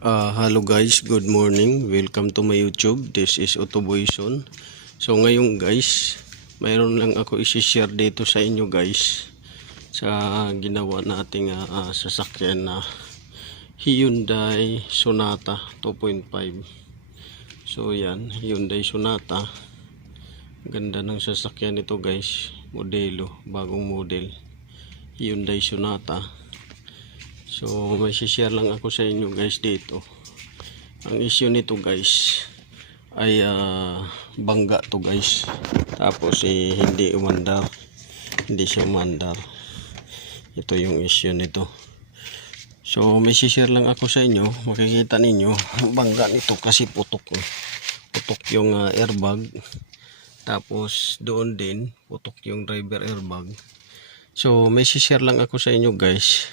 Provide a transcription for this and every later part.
Hello guys, good morning. Welcome to my YouTube. This is Otoboyson. So ngayon guys, mayroon lang ako i-share dito sa inyo guys sa ginawa nating sasakyan na Hyundai Sonata 2.5. So yan, Hyundai Sonata. Ganda ng sasakyan nito guys. Modelo, bagong model. Hyundai Sonata. So may share lang ako sa inyo guys dito. Ang issue nito guys ay bangga to guys. Tapos hindi umandar. Hindi siya umandar. Ito yung issue nito. So may share lang ako sa inyo. Makikita ninyo bangga nito kasi putok. Putok yung airbag. Tapos doon din putok yung driver airbag. So may share lang ako sa inyo guys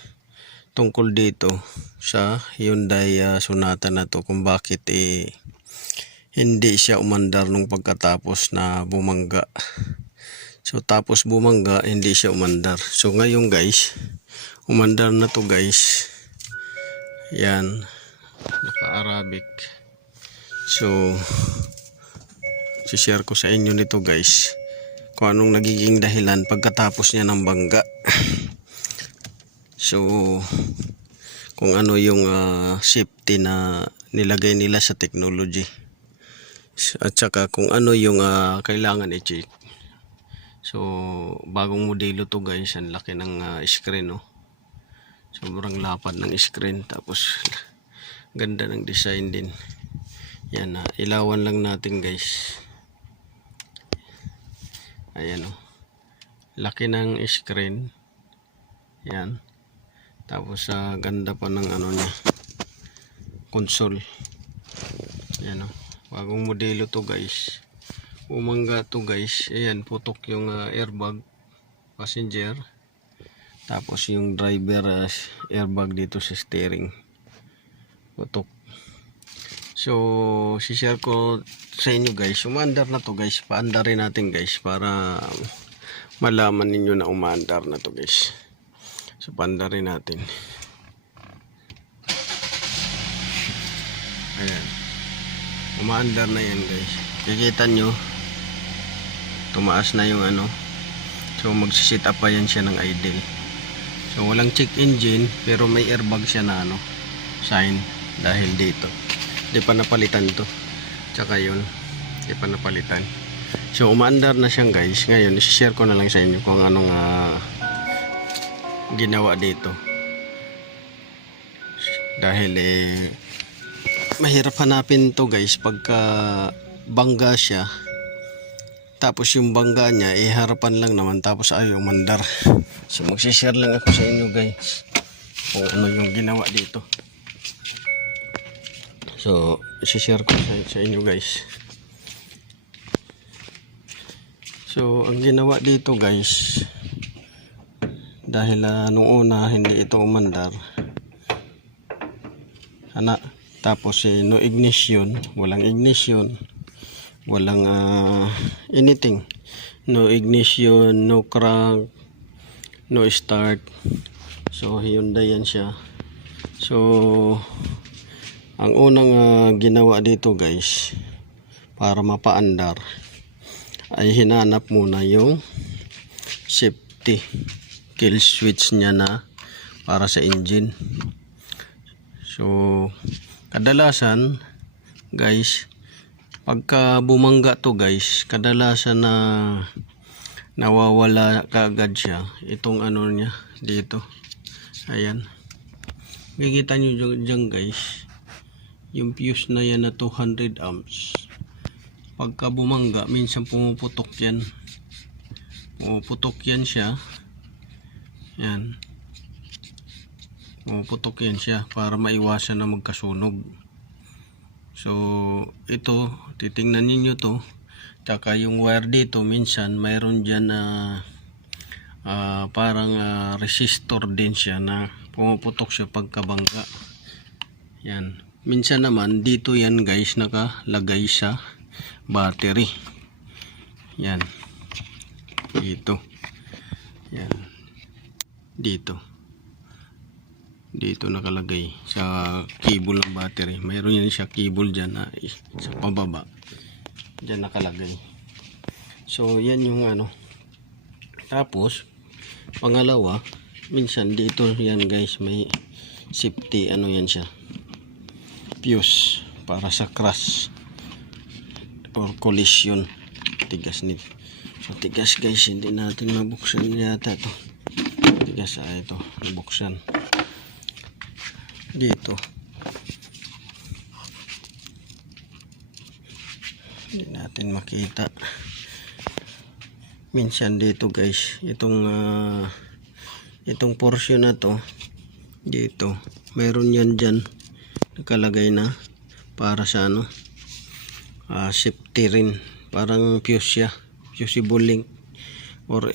tungkol dito sa Hyundai Sonata na to, kung bakit hindi siya umandar nung pagkatapos na bumangga. So tapos bumangga, hindi siya umandar. So ngayon guys, umandar na to guys. Yan, naka-Arabic. So share ko sa inyo nito guys kung anong nagiging dahilan pagkatapos niya ng bangga. So kung ano yung safety na nilagay nila sa technology, at saka kung ano yung kailangan i-check. So bagong modelo to guys. Ang laki ng screen, no? Sobrang lapad ng screen. Tapos ganda ng design din. Yan, ilawan lang natin guys. Ayan, laki ng screen. Yan. Tapos ganda pa ng ano niya, console. Yan, bagong modelo to guys. Umangga to guys. Ayan, putok yung airbag passenger. Tapos yung driver airbag dito sa steering, putok. So share ko sa inyo guys. Umandar na to guys. Paandarin natin guys para malaman ninyo na umandar na to guys. So pandarin natin. Ayan, umaandar na yan guys. Kikita nyo tumaas na yung ano. So magsisit up pa yan siya ng idle. So walang check engine, pero may airbag siya na ano, sign. Dahil dito di pa napalitan to. Tsaka yun, di pa napalitan. So umaandar na siyang guys. Ngayon isi-share ko na lang sa inyo kung anong ginawa dito. Dahil mahirap hanapin to guys pagka bangga siya. Tapos yung bangga niya harapan lang naman, tapos ayaw mandar. So magsishare lang ako sa inyo guys kung ano yung ginawa dito. So isi-share ko sa inyo guys. So ang ginawa dito guys, dahil nung una hindi ito umandar, tapos no ignition, walang ignition, walang anything, no ignition, no crank, no start. So Hyundai yan siya. So ang unang ginawa dito guys para mapaandar ay hinanap muna yung safety kill switch niya na para sa engine. So kadalasan guys pagka bumangga to guys, kadalasan na nawawala kaagad siya itong ano niya dito. Ayan, makikita nyo dyan guys, yung fuse na yan na 200 amps. Pagka bumangga minsan pumuputok yan, pumuputok yan siya. Yan, puputok yan siya para maiwasan na magkasunog. So ito, titingnan ninyo to. Tsaka yung wire dito, minsan mayroon dyan na parang resistor din siya na pumuputok siya pagkabangga. Yan, minsan naman dito yan guys nakalagay sa battery. Yan, dito. Yan, dito Dito nakalagay sa cable ng battery. Mayroon yan siya cable dyan na sa pababa. Dyan nakalagay. So yan yung ano. Tapos pangalawa, minsan dito yan guys, may safety ano yan siya, fuse para sa crash or collision. Tigas nito. So tigas guys, hindi natin mabuksan yata to. Tigas ito, nabuksan. Dito. Hindi natin makita. Minsan dito guys, itong portion na to, dito, meron yan dyan nakalagay na para sa ano, safety rin. Parang fuse siya, fusible link or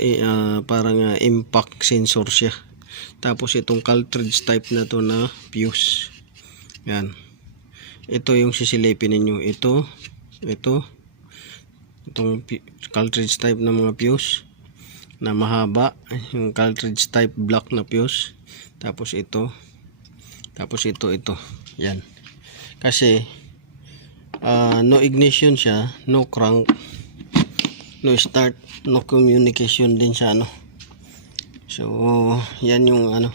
parang impact sensor siya. Tapos itong cartridge type na to na fuse, yan, ito yung sisilipin ninyo. Itong cartridge type na mga fuse na mahaba, yung cartridge type black na fuse. Tapos ito yan, kasi no ignition siya, no crank, no start, no communication din sa ano. So yan yung ano,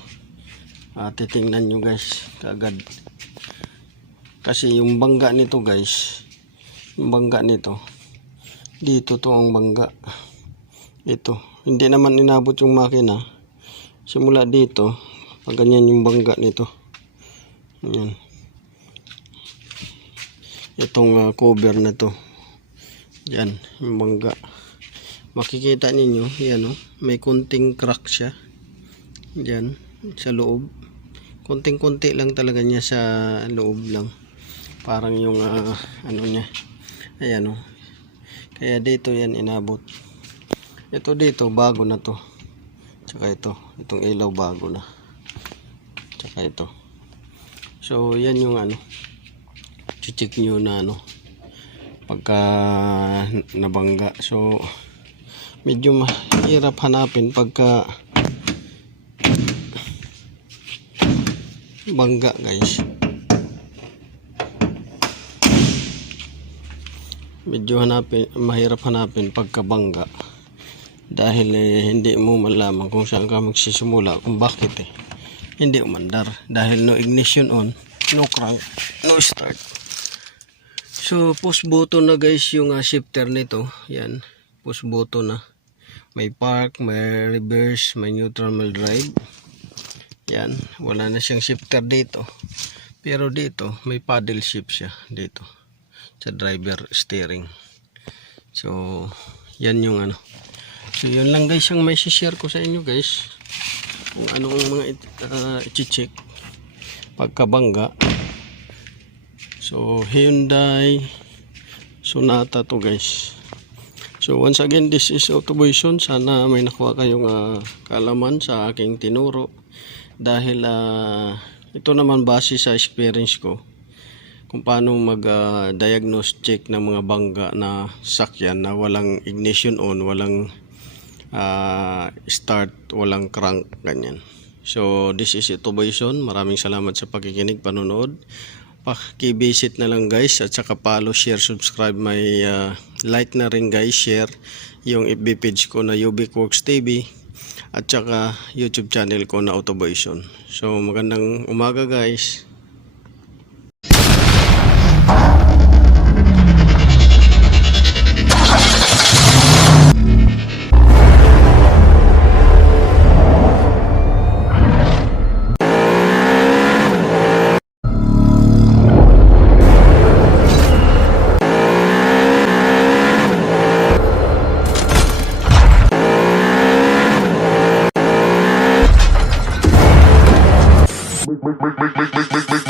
titingnan nyo guys kaagad, kasi yung bangga nito guys, yung bangga nito dito, to ang bangga ito, hindi naman inabot yung makina simula dito pag ganyan yung bangga nito. Yan, itong cover na to, yan yung bangga. Makikita ninyo yan, may kunting crack siya yan sa loob, kunting-kunti lang talaga niya sa loob lang, parang yung ano niya, ayan kaya dito yan inabot. Ito dito bago na to, tsaka itong ilaw bago na, tsaka ito. So yan yung ano, check nyo na ano pagka nabangga. So medyo mahirap hanapin pagka bangga guys, medyo mahirap hanapin pagka bangga, dahil hindi mo malaman kung saan ka magsisimula, kung bakit hindi umandar, dahil no ignition on, no crank, no start. So push button na guys yung shifter nito, yan, push button na. May park, may reverse, may neutral, may drive. Yan, wala na siyang shifter dito, pero dito may paddle shift siya dito sa driver steering. So yan yung ano. So yun lang guys ang may share ko sa inyo guys, kung anong mga i-check pagkabangga. So Hyundai Sonata to guys. So once again, this is Autoboyson. Sana may nakuha kayong kaalaman sa aking tinuro, dahil ito naman base sa experience ko kung paano mag-diagnose check ng mga bangga na sakyan na walang ignition on, walang start, walang crank, ganyan. So this is Autoboyson. Maraming salamat sa pakikinig, panonood. Paki-visit na lang guys, at saka follow, share, subscribe, may like na rin guys, share yung FB page ko na Ubicworks TV, at saka YouTube channel ko na Autoboyson. So magandang umaga guys. Make